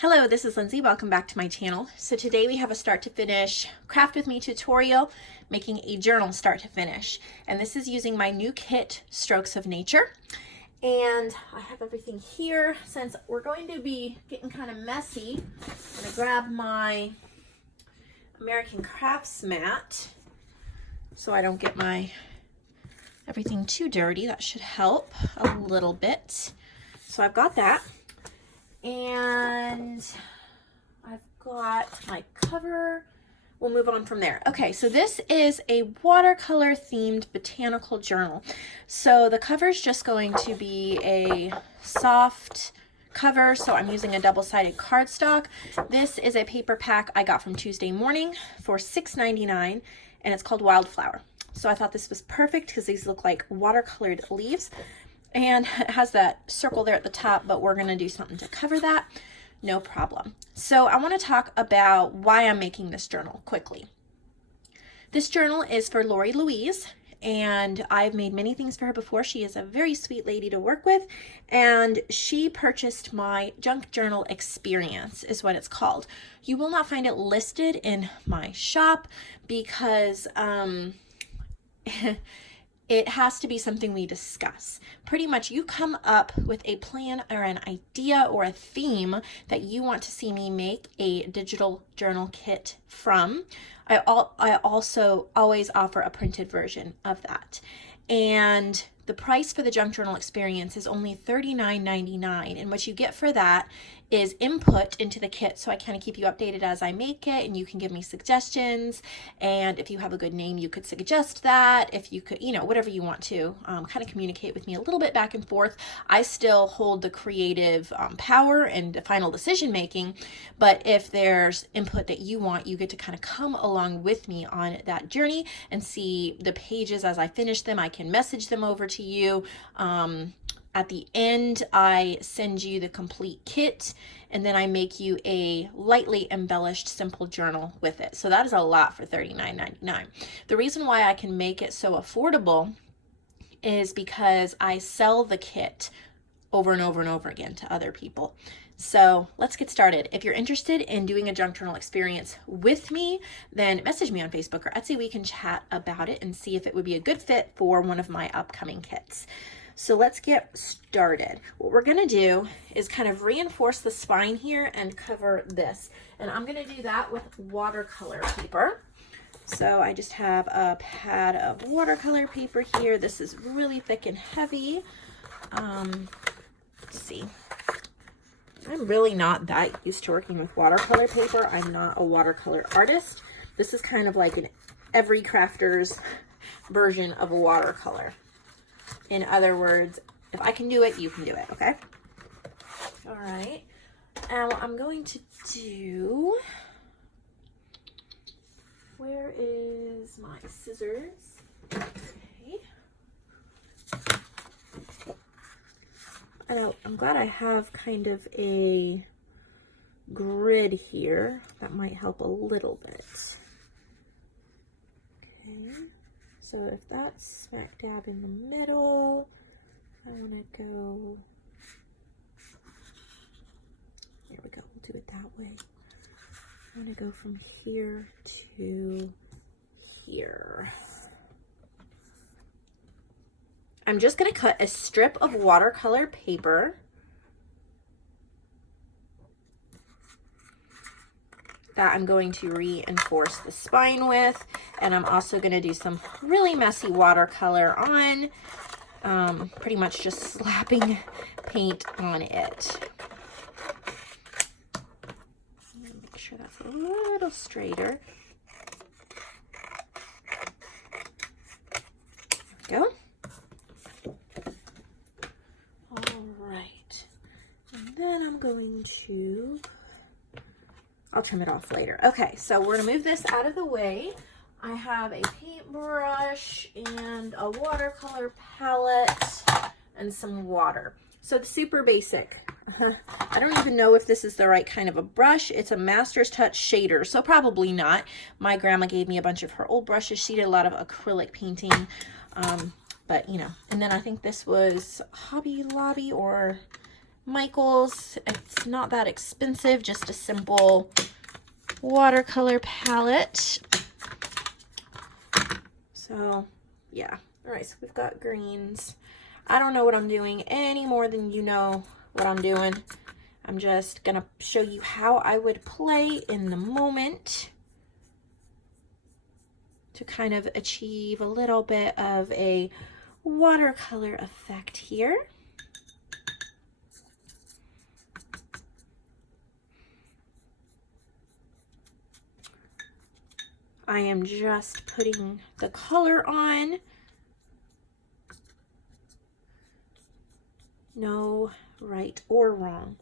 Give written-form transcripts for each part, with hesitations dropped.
Hello, this is Lindsay. Welcome back to my channel. So today we have a start to finish craft with me tutorial, making a journal start to finish. And this is using my new kit, Strokes of Nature. And I have everything here. Since we're going to be getting kind of messy, I'm gonna grab my American Crafts mat so I don't get my everything too dirty. That should help a little bit. So I've got that. And I've got my cover. We'll move on from there. Okay, so this is a watercolor themed botanical journal. So the cover is just going to be a soft cover. So I'm using a double-sided cardstock. This is a paper pack I got from Tuesday Morning for $6.99, and it's called Wildflower. So I thought this was perfect because these look like watercolored leaves. And it has that circle there at the top, but we're gonna do something to cover that, no problem. So I wanna talk about why I'm making this journal quickly. This journal is for Lori Louise, and I've made many things for her before. She is a very sweet lady to work with, and she purchased my junk journal experience, is what it's called. You will not find it listed in my shop because, it has to be something we discuss. Pretty much you come up with a plan or an idea or a theme that you want to see me make a digital journal kit from. I also always offer a printed version of that. And the price for the junk journal experience is only $39.99, and what you get for that is input into the kit, so I kind of keep you updated as I make it, and you can give me suggestions, and if you have a good name you could suggest that, if you could, whatever you want to kind of communicate with me a little bit back and forth. I still hold the creative power and the final decision making, but if there's input that you want, you get to kind of come along with me on that journey and see the pages as I finish them. I can message them over to you. At the end, I send you the complete kit, and then I make you a lightly embellished simple journal with it. So that is a lot for $39.99. The reason why I can make it so affordable is because I sell the kit over and over and over again to other people. So let's get started. If you're interested in doing a junk journal experience with me, then message me on Facebook or Etsy. We can chat about it and see if it would be a good fit for one of my upcoming kits. So let's get started. What we're gonna do is kind of reinforce the spine here and cover this. And I'm gonna do that with watercolor paper. So I just have a pad of watercolor paper here. This is really thick and heavy. Let's see. I'm really not that used to working with watercolor paper. I'm not a watercolor artist. This is kind of like an every crafter's version of a watercolor. In other words, if I can do it, you can do it, okay? All right. And what I'm going to do, where is my scissors? Okay. I'm glad I have kind of a grid here. That might help a little bit. Okay. So if that's smack dab in the middle, I want to go, there we go, we'll do it that way. I want to go from here to here. I'm just going to cut a strip of watercolor paper. That I'm going to reinforce the spine with, and I'm also going to do some really messy watercolor on, pretty much just slapping paint on it. Make sure that's a little straighter. There we go. All right, and then I'm going to, I'll trim it off later. Okay, so we're gonna move this out of the way. I have a paintbrush and a watercolor palette and some water. So it's super basic. I don't even know if this is the right kind of a brush. It's a Master's Touch shader, so probably not. My grandma gave me a bunch of her old brushes. She did a lot of acrylic painting, but and then I think this was Hobby Lobby or Michaels. It's not that expensive, just a simple watercolor palette. So yeah. All right, so we've got greens. I don't know what I'm doing any more than you know what I'm doing. I'm just gonna show you how I would play in the moment to kind of achieve a little bit of a watercolor effect here. I am just putting the color on. No right or wrong.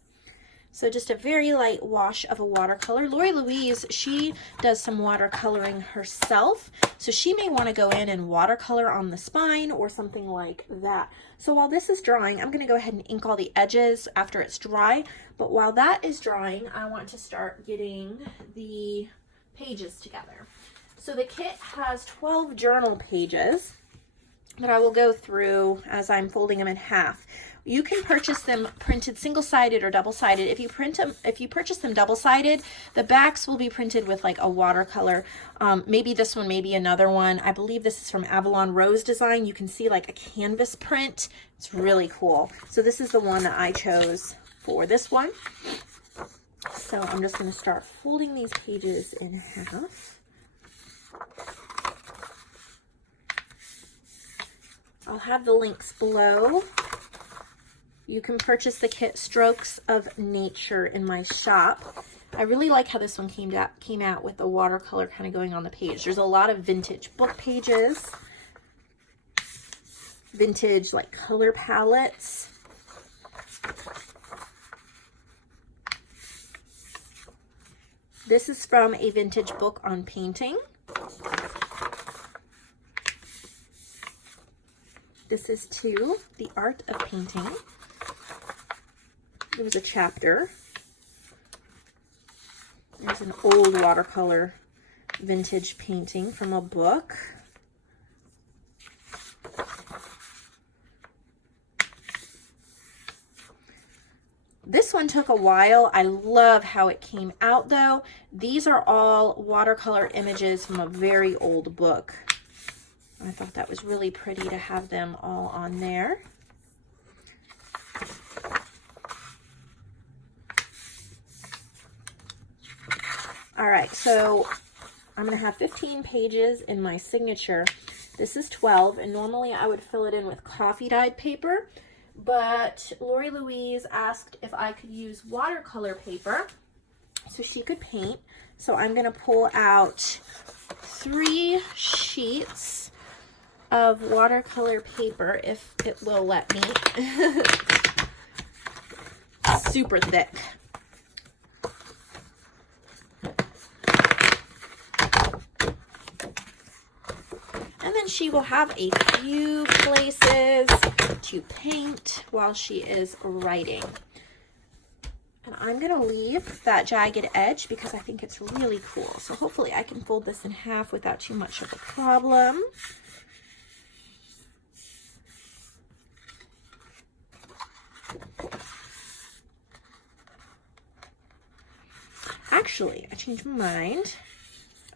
So just a very light wash of a watercolor. Lori Louise, she does some watercoloring herself. So she may want to go in and watercolor on the spine or something like that. So while this is drying, I'm going to go ahead and ink all the edges after it's dry. But while that is drying, I want to start getting the pages together. So the kit has 12 journal pages that I will go through as I'm folding them in half. You can purchase them printed single-sided or double-sided. If you purchase them double-sided, the backs will be printed with like a watercolor. Maybe this one, maybe another one. I believe this is from Avalon Rose Design. You can see like a canvas print. It's really cool. So this is the one that I chose for this one. So I'm just going to start folding these pages in half. I'll have the links below. You can purchase the kit Strokes of Nature in my shop. I really like how this one came out with the watercolor kind of going on the page. There's a lot of vintage book pages, vintage like color palettes. This is from a vintage book on painting. This is to The Art of Painting. There was a chapter. There's an old watercolor vintage painting from a book. This one took a while. I love how it came out though. These are all watercolor images from a very old book. I thought that was really pretty to have them all on there. All right, so I'm gonna have 15 pages in my signature. This is 12, and normally I would fill it in with coffee dyed paper, but Lori Louise asked if I could use watercolor paper so she could paint. So I'm gonna pull out 3 sheets of watercolor paper, if it will let me. Super thick. And then she will have a few places to paint while she is writing. And I'm going to leave that jagged edge because I think it's really cool. So hopefully I can fold this in half without too much of a problem. Actually, I changed my mind.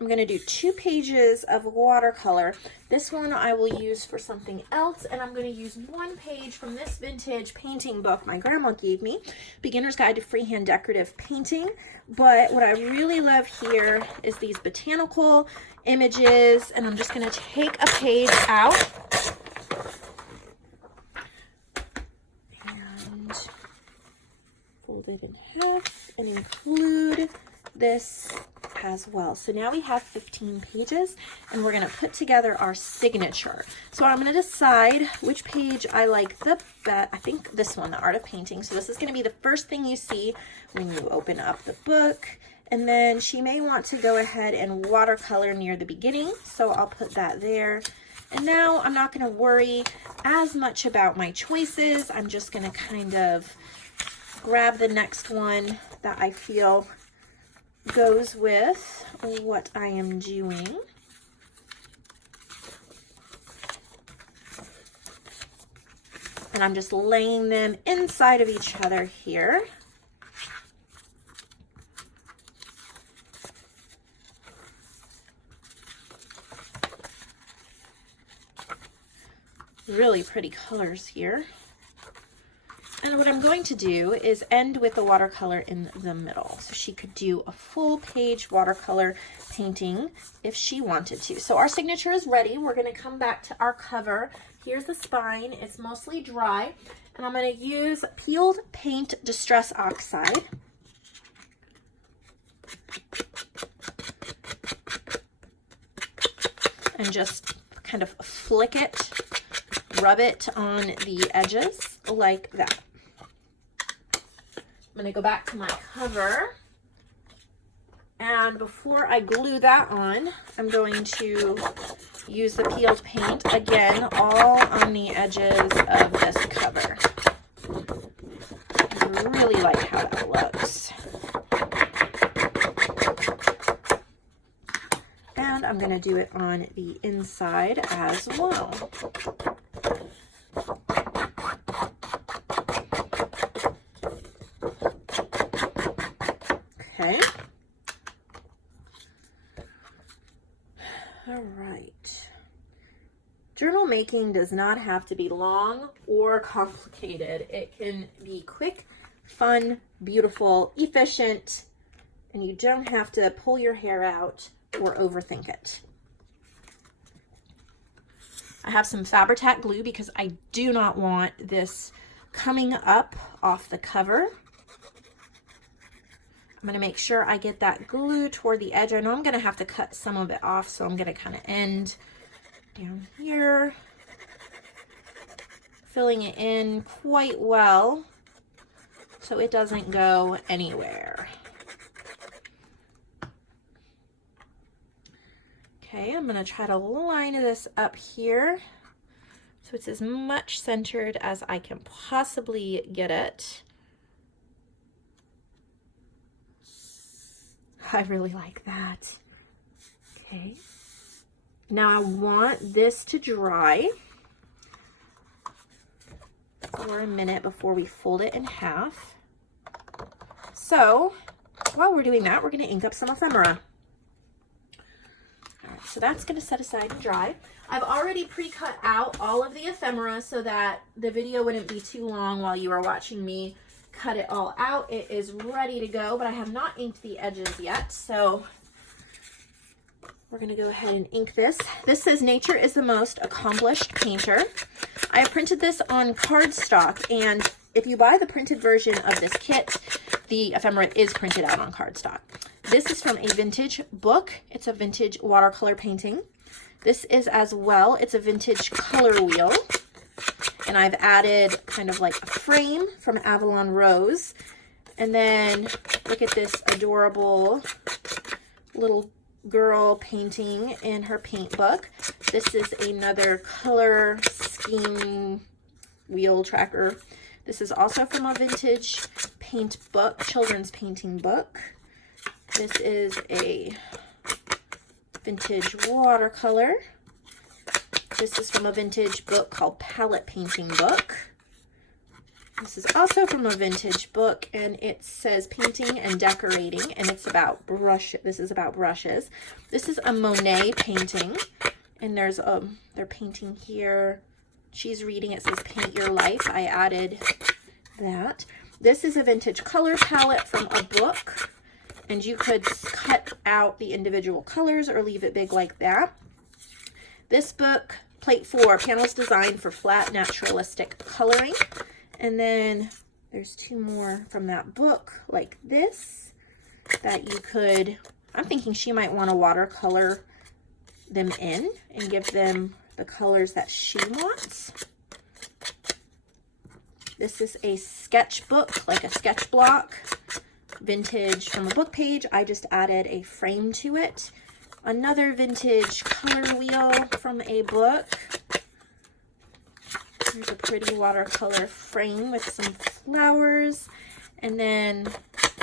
I'm going to do 2 pages of watercolor. This one I will use for something else, and I'm going to use 1 page from this vintage painting book my grandma gave me, Beginner's Guide to Freehand Decorative Painting. But what I really love here is these botanical images, and I'm just going to take a page out and fold it in half and include this as well. So now we have 15 pages, and we're going to put together our signature. So I'm going to decide which page I like the best. I think this one, The Art of Painting. So this is going to be the first thing you see when you open up the book. And then she may want to go ahead and watercolor near the beginning, so I'll put that there. And now I'm not going to worry as much about my choices. I'm just going to kind of grab the next one that I feel goes with what I am doing. And then I'm just laying them inside of each other here. Really pretty colors here. And what I'm going to do is end with the watercolor in the middle. So she could do a full page watercolor painting if she wanted to. So our signature is ready. We're going to come back to our cover. Here's the spine. It's mostly dry. And I'm going to use peeled paint Distress Oxide. And just kind of flick it, rub it on the edges like that. I'm going to go back to my cover, and before I glue that on, I'm going to use the peeled paint again all on the edges of this cover. I really like how that looks. And I'm going to do it on the inside as well. Okay. All right. Journal making does not have to be long or complicated. It can be quick, fun, beautiful, efficient, and you don't have to pull your hair out or overthink it. I have some Fabri-Tac glue because I do not want this coming up off the cover. I'm going to make sure I get that glue toward the edge. I know I'm going to have to cut some of it off, so I'm going to kind of end down here, filling it in quite well so it doesn't go anywhere. Okay, I'm going to try to line this up here so it's as much centered as I can possibly get it. I really like that. Okay. Now I want this to dry for a minute before we fold it in half. So while we're doing that, we're going to ink up some ephemera. All right, so that's going to set aside and dry. I've already pre-cut out all of the ephemera so that the video wouldn't be too long while you are watching me cut it all out. It is ready to go, but I have not inked the edges yet, so we're going to go ahead and ink this. This says nature is the most accomplished painter. I have printed this on cardstock, and if you buy the printed version of this kit, the ephemera is printed out on cardstock. This is from a vintage book. It's a vintage watercolor painting. This is as well, it's a vintage color wheel. And I've added kind of like a frame from Avalon Rose. And then look at this adorable little girl painting in her paint book. This is another color scheme wheel tracker. This is also from a vintage paint book, children's painting book. This is a vintage watercolor. This is from a vintage book called Palette Painting Book. This is also from a vintage book, and it says painting and decorating, and it's about brush. This is about brushes. This is a Monet painting, and there's they're painting here. She's reading. It says paint your life. I added that. This is a vintage color palette from a book, and you could cut out the individual colors or leave it big like that. This book, Plate 4, Panels Designed for Flat Naturalistic Coloring. And then there's two more from that book like this that you could, I'm thinking she might want to watercolor them in and give them the colors that she wants. This is a sketchbook, like a sketch block, vintage from a book page. I just added a frame to it. Another vintage color wheel from a book. Here's a pretty watercolor frame with some flowers. And then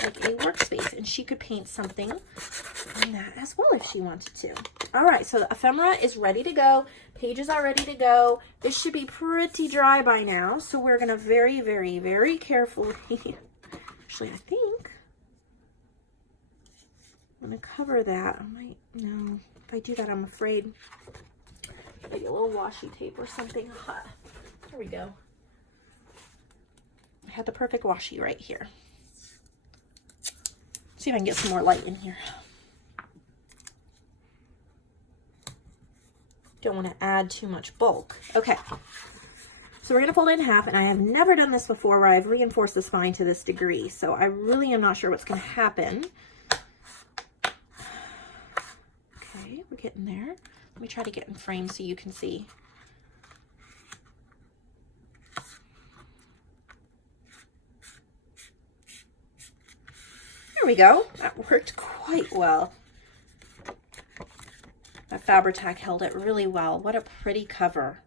like a workspace, and she could paint something on that as well if she wanted to. All right, so the ephemera is ready to go. Pages are ready to go. This should be pretty dry by now, so we're gonna very, very, very carefully, actually I think I'm gonna cover that. I might, no, if I do that, I'm afraid maybe a little washi tape or something hot. There we go. I had the perfect washi right here. See if I can get some more light in here. Don't want to add too much bulk. Okay, so we're going to fold it in half, and I have never done this before where I've reinforced the spine to this degree, so I really am not sure what's going to happen. Okay, we're getting there. Let me try to get in frame so you can see. There we go. That worked quite well. That Fabri-Tac held it really well. What a pretty cover.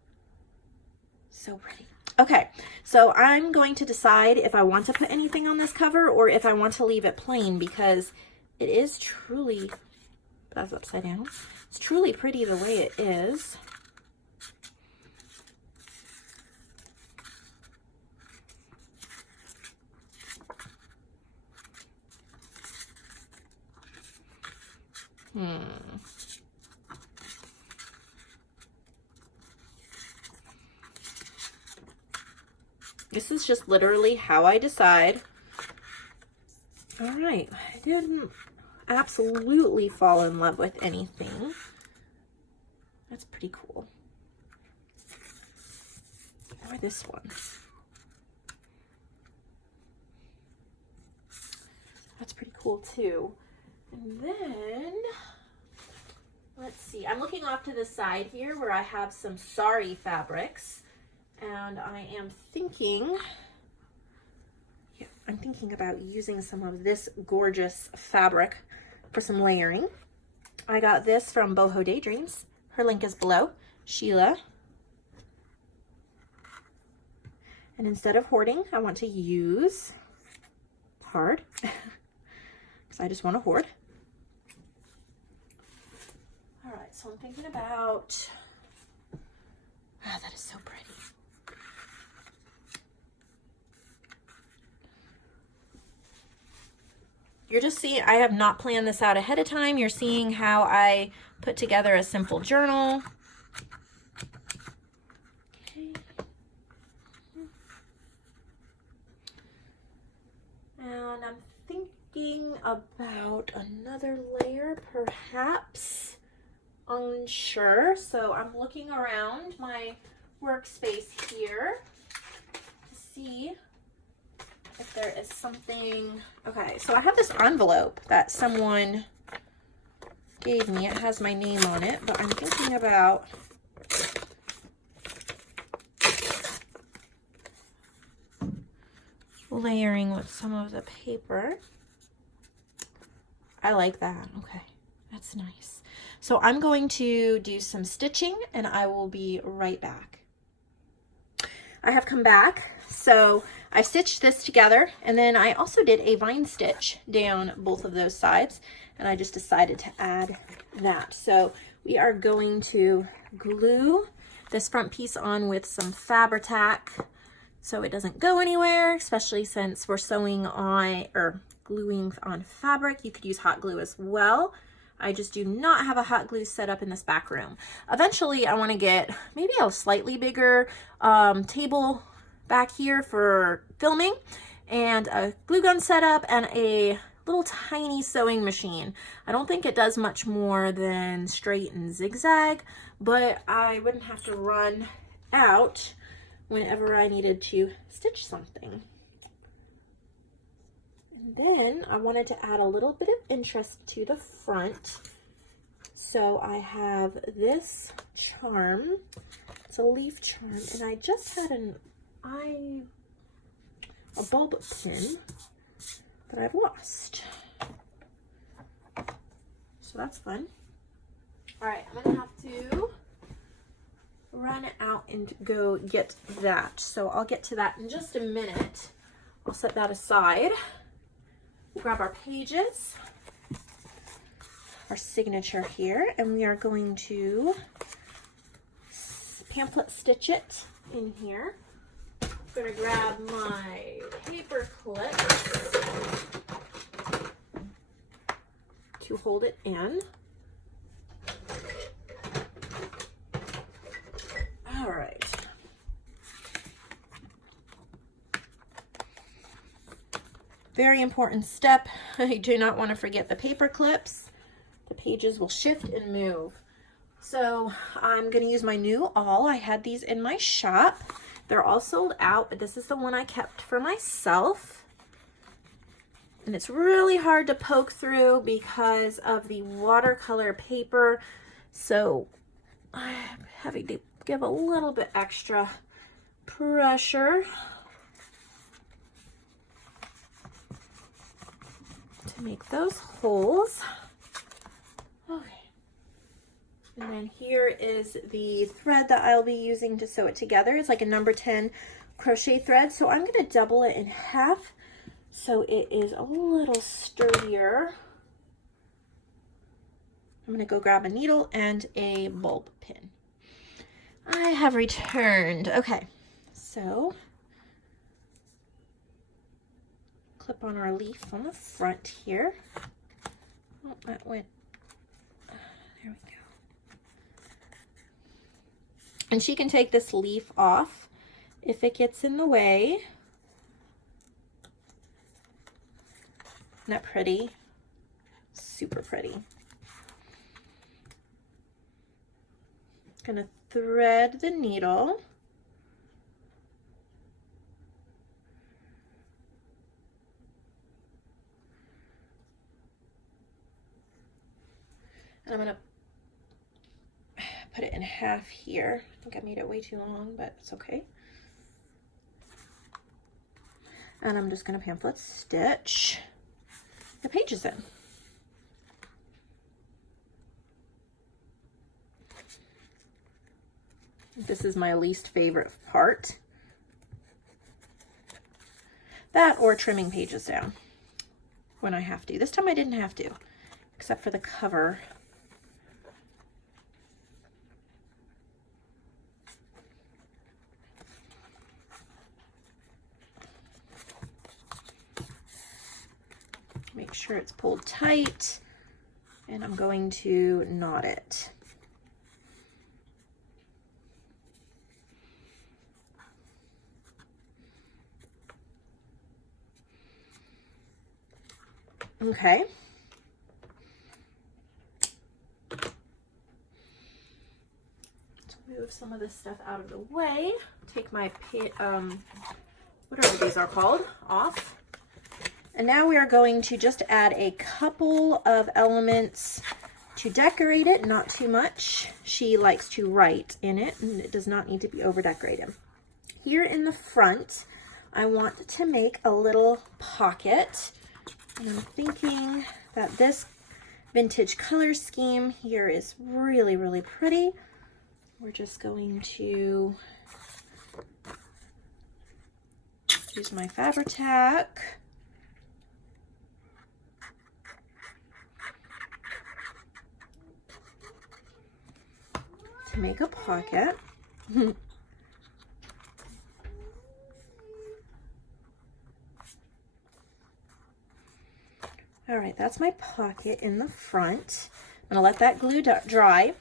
So pretty. Okay, so I'm going to decide if I want to put anything on this cover or if I want to leave it plain, because it is truly, that's upside down. It's truly pretty the way it is. This is just literally how I decide. All right, I didn't absolutely fall in love with anything. That's pretty cool. Or this one. That's pretty cool too. And then, let's see, I'm looking off to the side here where I have some sari fabrics. And I am thinking, yeah, I'm thinking about using some of this gorgeous fabric for some layering. I got this from Boho Daydreams. Her link is below. Sheila. And instead of hoarding, I want to use hard because I just want to hoard. All right, so I'm thinking about, that is so pretty. You're just seeing, I have not planned this out ahead of time. You're seeing how I put together a simple journal. Okay. And I'm thinking about another layer, perhaps. Unsure. So I'm looking around my workspace here to see if there is something. Okay, so I have this envelope that someone gave me. It has my name on it, but I'm thinking about layering with some of the paper. I like that. Okay, that's nice. So I'm going to do some stitching and I will be right back. I have come back. So I stitched this together, and then I also did a vine stitch down both of those sides, and I just decided to add that. So we are going to glue this front piece on with some Fabri-Tac so it doesn't go anywhere, especially since we're sewing on or gluing on fabric. You could use hot glue as well. I just do not have a hot glue set up in this back room. Eventually I want to get maybe a slightly bigger table back here for filming, and a glue gun setup, and a little tiny sewing machine. I don't think it does much more than straight and zigzag, but I wouldn't have to run out whenever I needed to stitch something. And then I wanted to add a little bit of interest to the front. So I have this charm. It's a leaf charm, and I just had a bulb pin that I've lost. So that's fun. All right, I'm gonna have to run out and go get that. So I'll get to that in just a minute. I'll set that aside. grab our pages, our signature here, and we are going to pamphlet stitch it in here. I'm going to grab my paper clips to hold it in. All right. Very important step. I do not want to forget the paper clips. The pages will shift and move. So I'm going to use my new awl. I had these in my shop. They're all sold out, but this is the one I kept for myself. And it's really hard to poke through because of the watercolor paper. So I'm having to give a little bit extra pressure to make those holes. Okay. And then here is the thread that I'll be using to sew it together. It's like a number 10 crochet thread. So I'm going to double it in half so it is a little sturdier. I'm going to go grab a needle and a bulb pin. I have returned. Okay, so clip on our leaf on the front here. Oh, that went, there we go. And she can take this leaf off if it gets in the way. Isn't that pretty? Super pretty. Gonna thread the needle. And I'm gonna put it in half here. I think I made it way too long, but it's okay. And I'm just gonna pamphlet stitch the pages in. This is my least favorite part. That or trimming pages down when I have to. This time I didn't have to, except for the cover. Make sure it's pulled tight, and I'm going to knot it. Okay. Let's move some of this stuff out of the way. Take my, whatever these are called, off. And now we are going to just add a couple of elements to decorate it, not too much. She likes to write in it, and it does not need to be over decorated. Here in the front, I want to make a little pocket. And I'm thinking that this vintage color scheme here is really, really pretty. We're just going to use my Fabri-Tac. To make a pocket. All right, that's my pocket in the front. I'm gonna let that glue dry.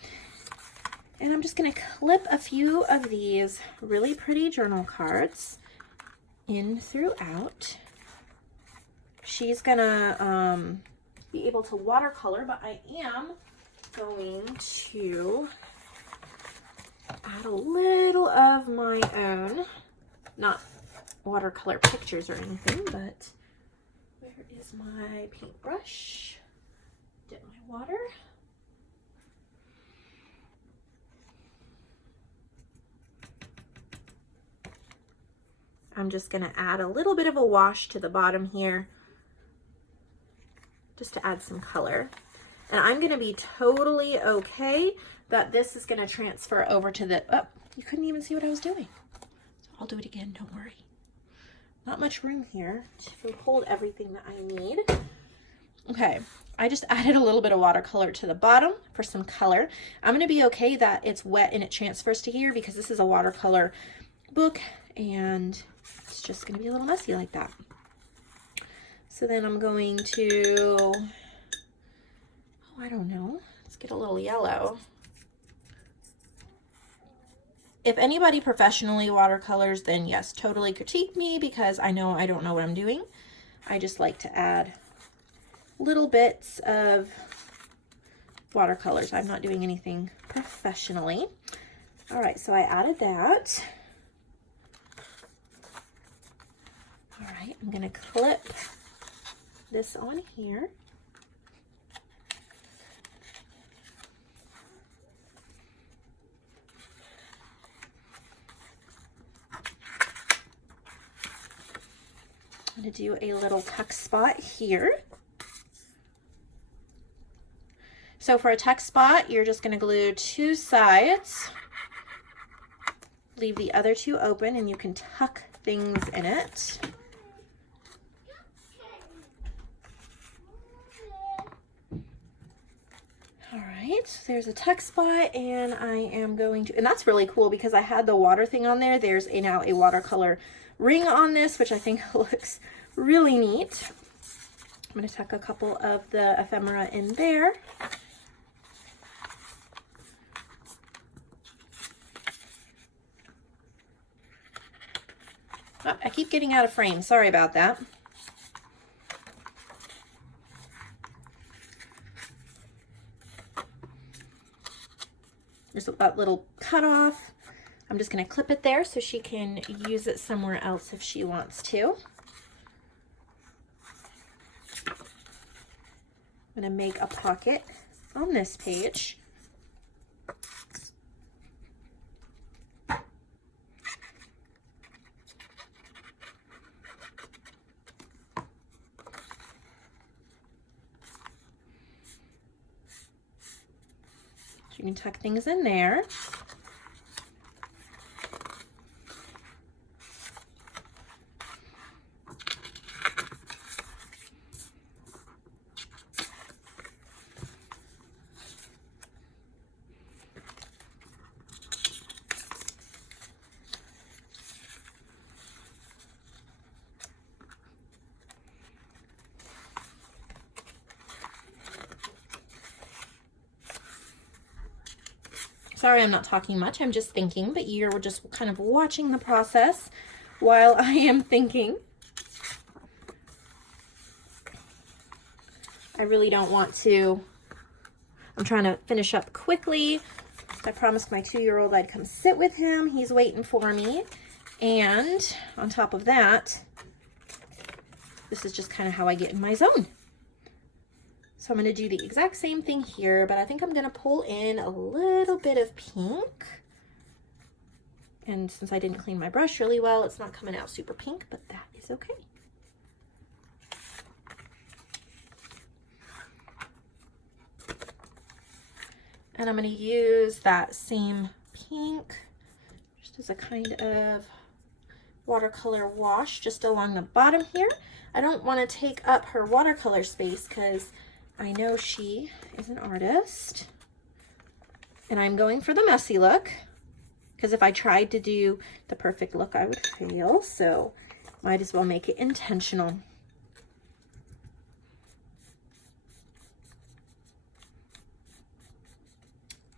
And I'm just gonna clip a few of these really pretty journal cards in throughout. She's gonna be able to watercolor, but I am going to add a little of my own, not watercolor pictures or anything, but where is my paintbrush? Dip my water. I'm just going to add a little bit of a wash to the bottom here just to add some color. And I'm going to be totally okay that this is going to transfer over to the, oh, you couldn't even see what I was doing. So I'll do it again, don't worry. Not much room here to hold everything that I need. Okay, I just added a little bit of watercolor to the bottom for some color. I'm going to be okay that it's wet and it transfers to here because this is a watercolor book and it's just going to be a little messy like that. So then I'm going to, oh, I don't know, let's get a little yellow. If anybody professionally watercolors, then yes, totally critique me because I know I don't know what I'm doing. I just like to add little bits of watercolors. I'm not doing anything professionally. All right, so I added that. All right, I'm gonna clip this on here. I'm going to do a little tuck spot here. So for a tuck spot, you're just going to glue 2 sides, leave the other 2 open, and you can tuck things in it. All right, so there's a tuck spot, and I am going to, and that's really cool because I had the water thing on there. There's now a watercolor ring on this, which I think looks really neat. I'm going to tuck a couple of the ephemera in there. Oh, I keep getting out of frame. Sorry about that. There's that little cutoff. I'm just going to clip it there so she can use it somewhere else if she wants to. I'm going to make a pocket on this page. You can tuck things in there. Sorry, I'm not talking much. I'm just thinking, but you're just kind of watching the process while I am thinking. I really don't want to. I'm trying to finish up quickly. I promised my 2-year-old I'd come sit with him. He's waiting for me. And on top of that, this is just kind of how I get in my zone. So I'm going to do the exact same thing here, but I think I'm going to pull in a little bit of pink. And since I didn't clean my brush really well, it's not coming out super pink, but that is okay. And I'm going to use that same pink just as a kind of watercolor wash just along the bottom here. I don't want to take up her watercolor space because I know she is an artist, and I'm going for the messy look because if I tried to do the perfect look, I would fail. So might as well make it intentional.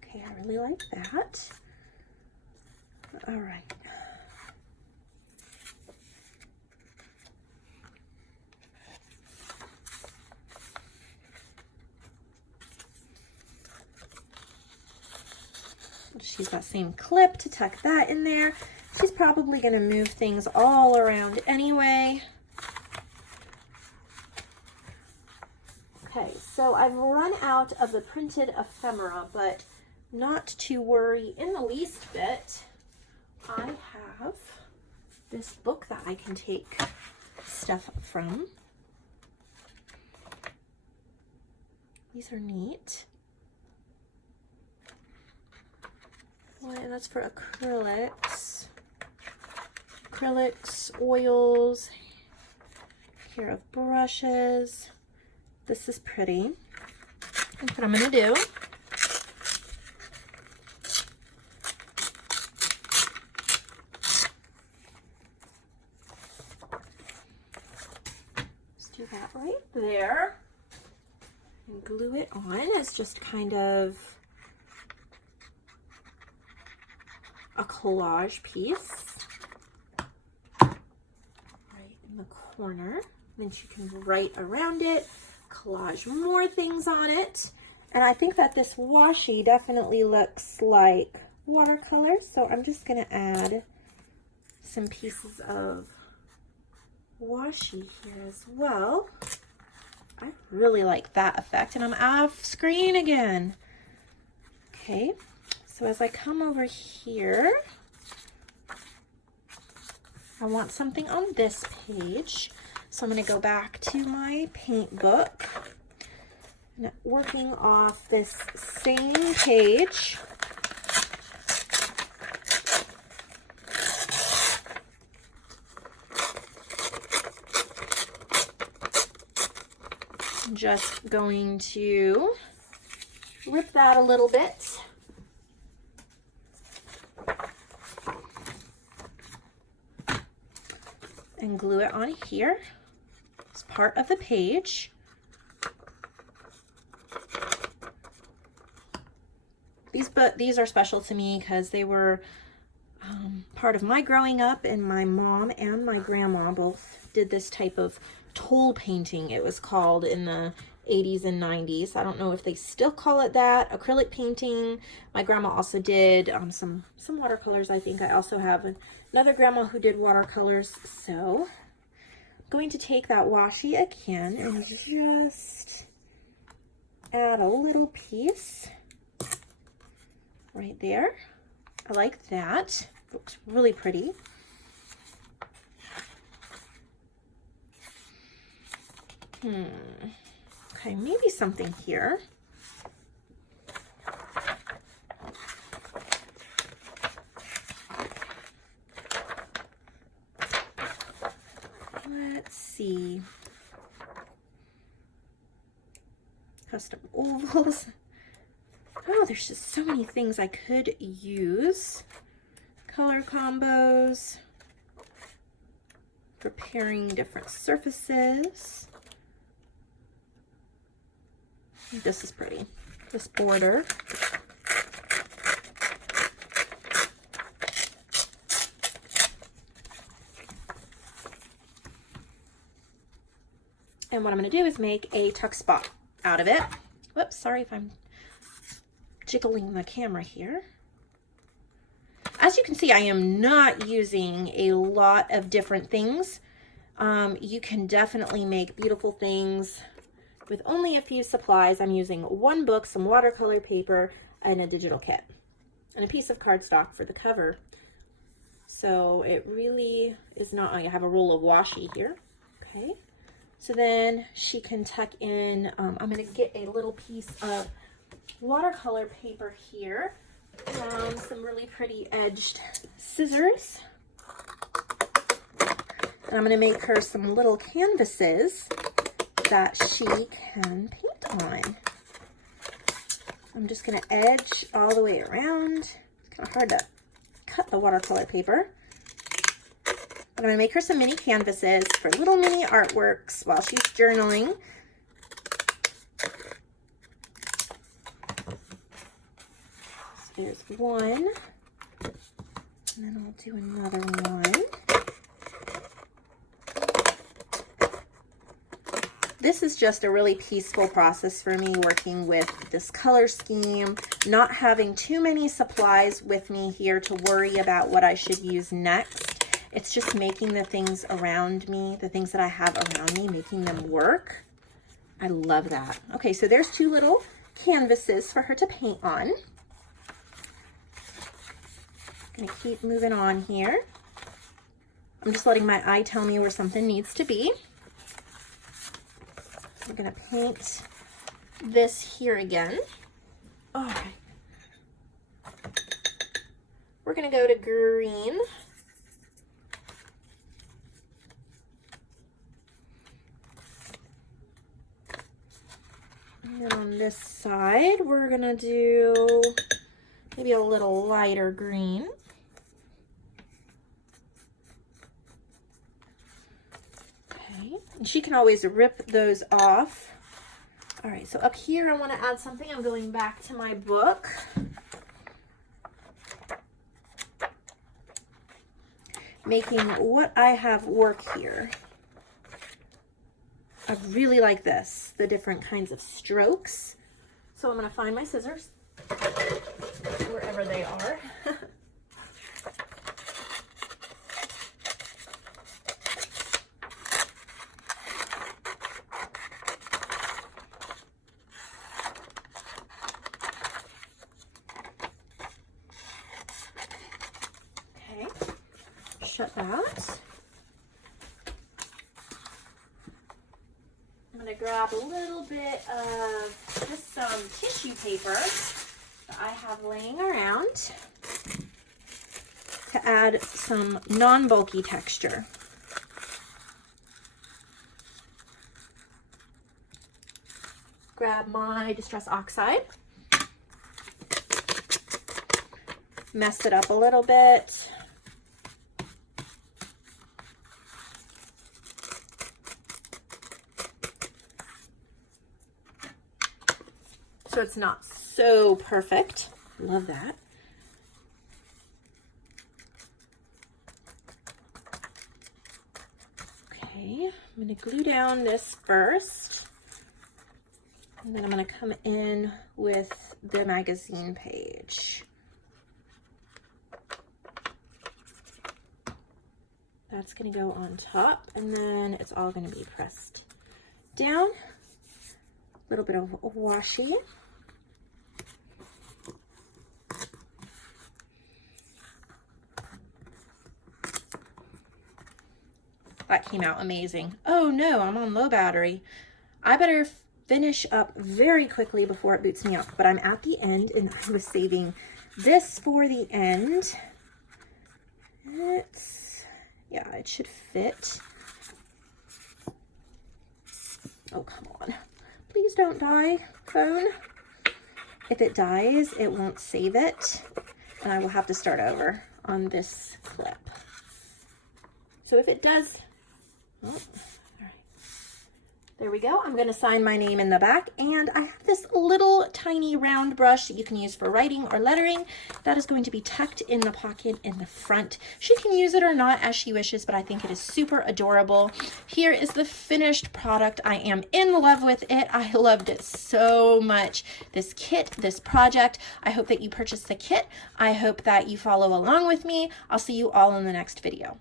Okay, I really like that. All right. Just use that same clip to tuck that in there. She's probably going to move things all around anyway. Okay, so I've run out of the printed ephemera, but not to worry in the least bit. I have this book that I can take stuff from. These are neat. Well, and that's for acrylics. Acrylics, oils, pair of brushes, This is pretty. That's what I'm gonna do. Just do that right there. And glue it on as just kind of a collage piece right in the corner. Then she can write around it, collage more things on it. And I think that this washi definitely looks like watercolor, so I'm just gonna add some pieces of washi here as well. I really like that effect, and I'm off screen again. Okay, so as I come over here, I want something on this page. So I'm going to go back to my paint book, and working off this same page. I'm just going to rip that a little bit. And glue it on here. It's part of the page. These are special to me because they were part of my growing up, and my mom and my grandma both did this type of toll painting, it was called, in the 80s and 90s. I don't know if they still call it that. Acrylic painting. My grandma also did some watercolors, I think. I also have another grandma who did watercolors. So I'm going to take that washi again and just add a little piece right there. I like that. Looks really pretty. Okay, maybe something here. Let's see. Custom ovals. Oh, there's just so many things I could use. Color combos. Preparing different surfaces. This is pretty. This border. And what I'm going to do is make a tuck spot out of it. Whoops, sorry if I'm jiggling the camera here. As you can see, I am not using a lot of different things. You can definitely make beautiful things with only a few supplies. I'm using one book, some watercolor paper, and a digital kit, and a piece of cardstock for the cover. So it really is not, I have a roll of washi here. Okay, so then she can tuck in, I'm going to get a little piece of watercolor paper here, some really pretty edged scissors, and I'm going to make her some little canvases that she can paint on. I'm just going to edge all the way around. It's kind of hard to cut the watercolor paper. I'm going to make her some mini canvases for little mini artworks while she's journaling. So there's one, and then I'll do another one. This is just a really peaceful process for me, working with this color scheme, not having too many supplies with me here to worry about what I should use next. It's just making the things around me, the things that I have around me, making them work. I love that. Okay, so there's two little canvases for her to paint on. I'm gonna keep moving on here. I'm just letting my eye tell me where something needs to be. We're going to paint this here again. All right. We're going to go to green. And then on this side, we're gonna do maybe a little lighter green. Okay, and she can always rip those off. All right, so up here I want to add something. I'm going back to my book. Making what I have work here. I really like this, the different kinds of strokes. So I'm going to find my scissors, wherever they are. Shut that. I'm going to grab a little bit of just some tissue paper that I have laying around to add some non-bulky texture. Grab my Distress Oxide. Mess it up a little bit. So it's not so perfect. Love that. Okay, I'm going to glue down this first. And then I'm going to come in with the magazine page. That's going to go on top, and then it's all going to be pressed down. A little bit of washi. That came out amazing. Oh no, I'm on low battery. I better finish up very quickly before it boots me up, but I'm at the end and I was saving this for the end. Yeah, it should fit. Oh, come on. Please don't die, phone. If it dies, it won't save it, and I will have to start over on this clip. So if it does, oh, all right. There we go. I'm going to sign my name in the back, and I have this little tiny round brush that you can use for writing or lettering. That is going to be tucked in the pocket in the front. She can use it or not as she wishes, but I think it is super adorable. Here is the finished product. I am in love with it. I loved it so much. This kit, this project. I hope that you purchase the kit. I hope that you follow along with me. I'll see you all in the next video.